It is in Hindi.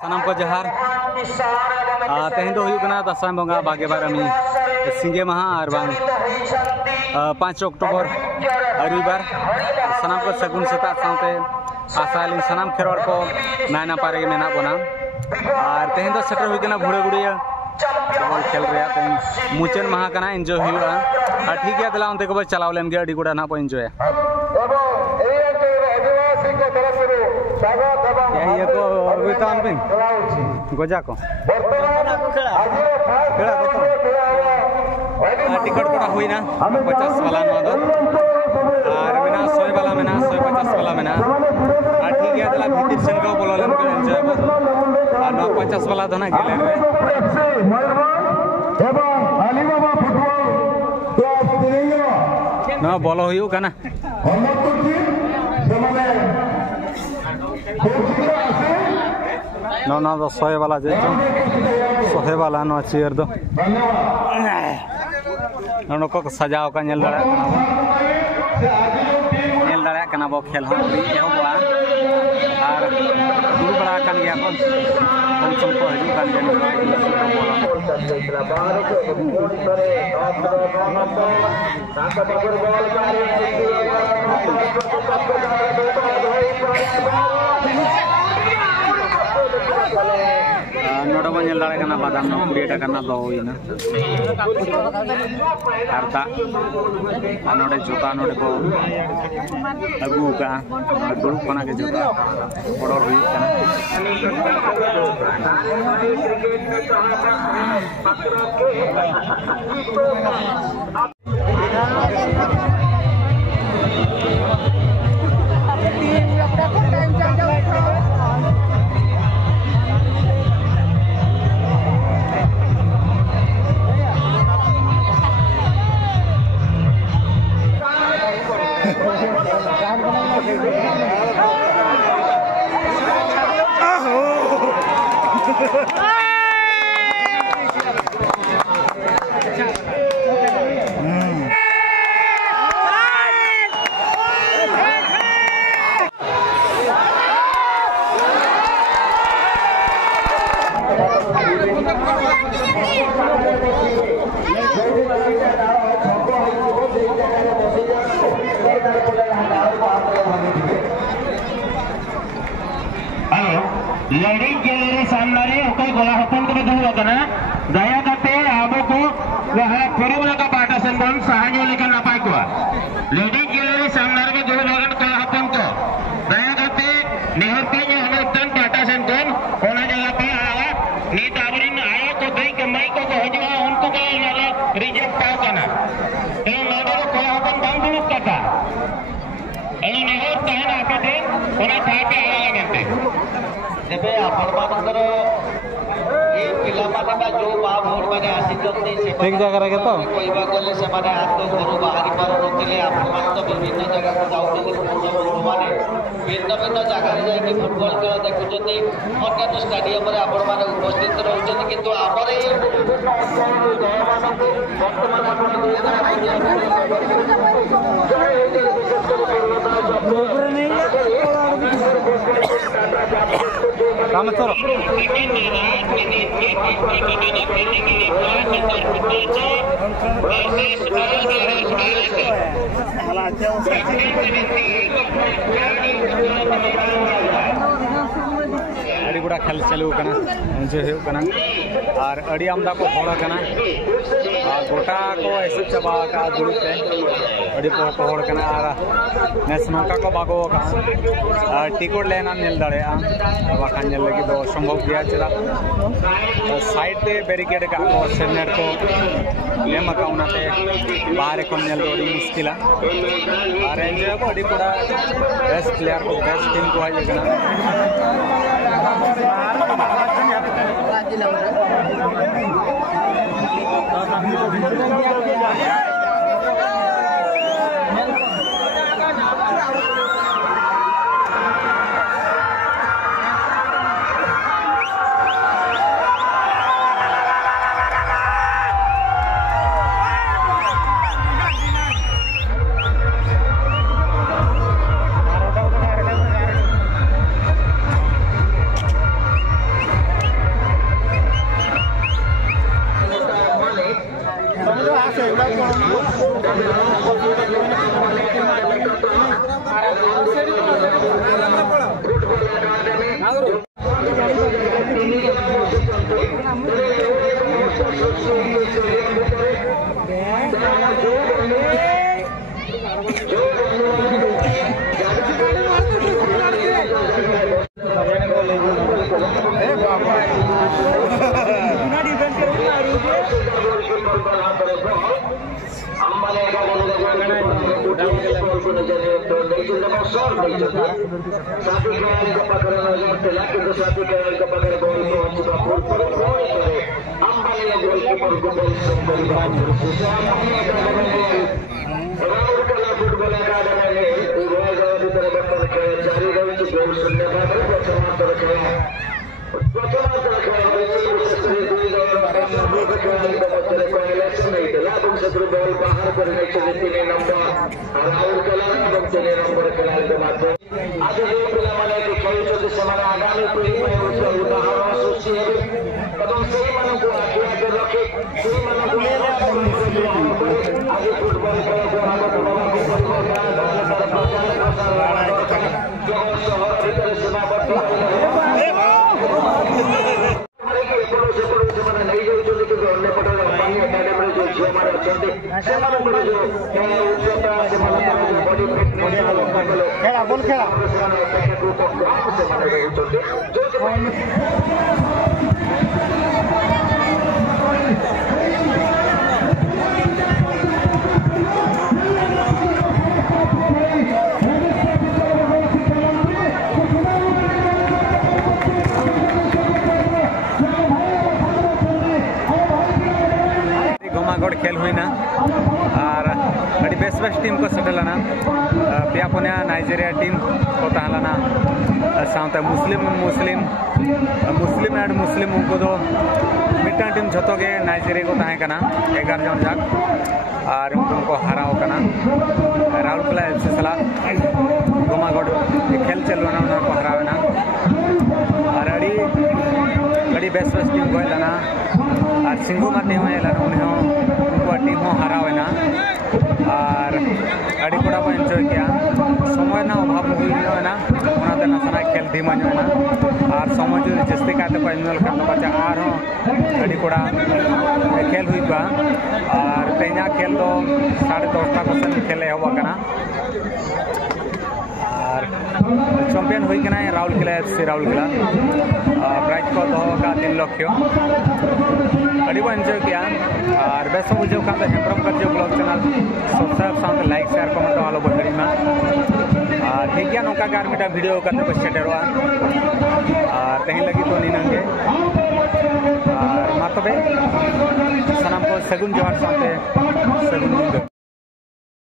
सानाम को जहार तेहन तो दसाई बंगा बागे बारमी सिंगे माहा और 5 अक्टोबर रविवार सानाम को सगुन सेता साथे आसाली सानाम खेरवाड़ को नाय नापाय रे मेना बना और तेहन तो सेटर हुई भुड़े गुड़िया बॉल खेल रहा मुचाद माहा कना एंजॉय हुआ और ठीक है दिला उनते को चलाव लेन अड़ी गुड़ा ना एंजॉय ये को अरबितान बिन गोजा को खेला को टिकट कोटा हुई ना 50 वाला नो दो और मेना 100 वाला मेना 150 वाला मेना और ठीक है दिला भीतर सेन को बोलो लेन को एंजॉय बो और 50 वाला दो ना गेले रे ना बोलो हुई का ना ना ना 100 वाला जे 100 वाला नो चेयर दो नो को सजाव का नेल दड़ा कना बो खेल हो एहोबा और दुरु बड़ा कान गया को हम सम को हजू कान नोड़ा बन दाड़ा बादाम 20 टाका ना दो होइना आरता नोड़े जोता नोड़े को अगू का दुड़ कोना के जोता ऑर्डर हुई लेडीज गैलरी सामने गोला हपन को दो दया करते अब को परिवार का बाटा से सहाय लेकर नपाय को लेडीज गैलरी सामने में दो लगन गोला हपन को दया करते नेहर पे हमें बाटा से जगह पे आया नीत आवरिन आया को दई कमाई को हजू उनको रिजेक्ट पाओ करना गोला हपन बंद दुरुप करता नेहर कहना आपे पे आया तेबे आपनमानकर ए पिला माने जो बा भोर माने आसीचंती से ठीक जगह रे तो कोइबा गले से माने हाथ तो घरु बाहरी पार नथिले आपनमान तो विभिन्न जगह को जाउते सब माने भिन्न जगह रे जाय कि फुटबॉल खेल देखुचंती अन्य स्टेडियम रे आपण माने उपस्थित रहउचंती किंतु हमरे वर्तमान रामेश्वर अड़ी गुड़ा खेल चालू एंजॉय और अड़ी आमदा को हड़ गोटा को ऐसे चाबा का दुड़ते अड़ी को हड़ और नेस नौका को बागो टिकट लेना नेल दाड़ा बाखान नेल लगी दो संभव गया चला साइड ते बैरिकेड का को सेनेट को एम का उनाते बाहर को नेल दो मुश्किल और एंजॉय को अड़ी पूरा बेस्ट प्लेयर को बेस्ट टीम को है itu memang sor begitu. Satu kali kepada orang telak itu satu kali kepada gol gol sudah pur gol itu. Ambil yang gol keeper gol sembari bantu. Semuanya akan gol. Orang kalau football ada lagi, gol gol itu terdapat kayak cari dari gol sudah baru pertama terkaya. Pertama terkaya itu sesuatu gol baru berkali terkaya election itu. Lalu satu gol bahar bernext ini nombor. Rahul Kalan berjaya nombor kelal debat. Ada yang bilang mana itu kalau itu semana agama pilih itu udaharan sosial. Kalau saya mana gua akhirnya terlaki, saya mana gua ada football kalau gua ada bola football ada jangan seorang itu semua betul. Mereka perlu semana itu itu orang pada orang yang ada berjuang semana cantik. Semana berjuang usaha semana berjuang body fitness kalau खेला बोल खेला semana berjuang. गोमागढ़ खेल हुईना और अभी बेस बेस टीम को सेटलना पिया पुनिया नाइजेरिया टीम को तहलाना साथ मुस्लिम मुस्लिम मुस्लिम एंड मुस्लिम उनको दो मिट्टा टीम जो के नाइजेरिया को तहकना 11 जन जाक और उनको हराव कना राउरकेला एफसी सला गोमागढ़ खेल चलवाना उनको हरावना और अड़ी बेस बेस टीम को हेलाना और सिंगुमा टीम हेलाना उनको टीम हरावना और अड़ी कोड़ा को एंजॉय किया समय ना अभाव हुईना उनाते नासना खेल धीमाना और समय जो जस्ती काते को एंजॉय करना बच्चा और अड़ी कोड़ा खेल हुई बा और तेना खेल दो 10:30 खेले हुआ कना और चैंपियन हुई कना राउरकेला एफसी राउरकेला प्राइज को दो का 3 लाख अड़ी को एंजॉय किया और बेस बुझे हेम्ब्रम कर ब्लॉग चैनल सब्सक्राइब साथ लाइक शेयर कमेंट आलो बहरी में ठीक है नौका के मिटा वीडियो करते को सेटेरवा और तेहन लगी तो निनंगे और मा तबे सनाम को सगुन जोहार साथे सगुन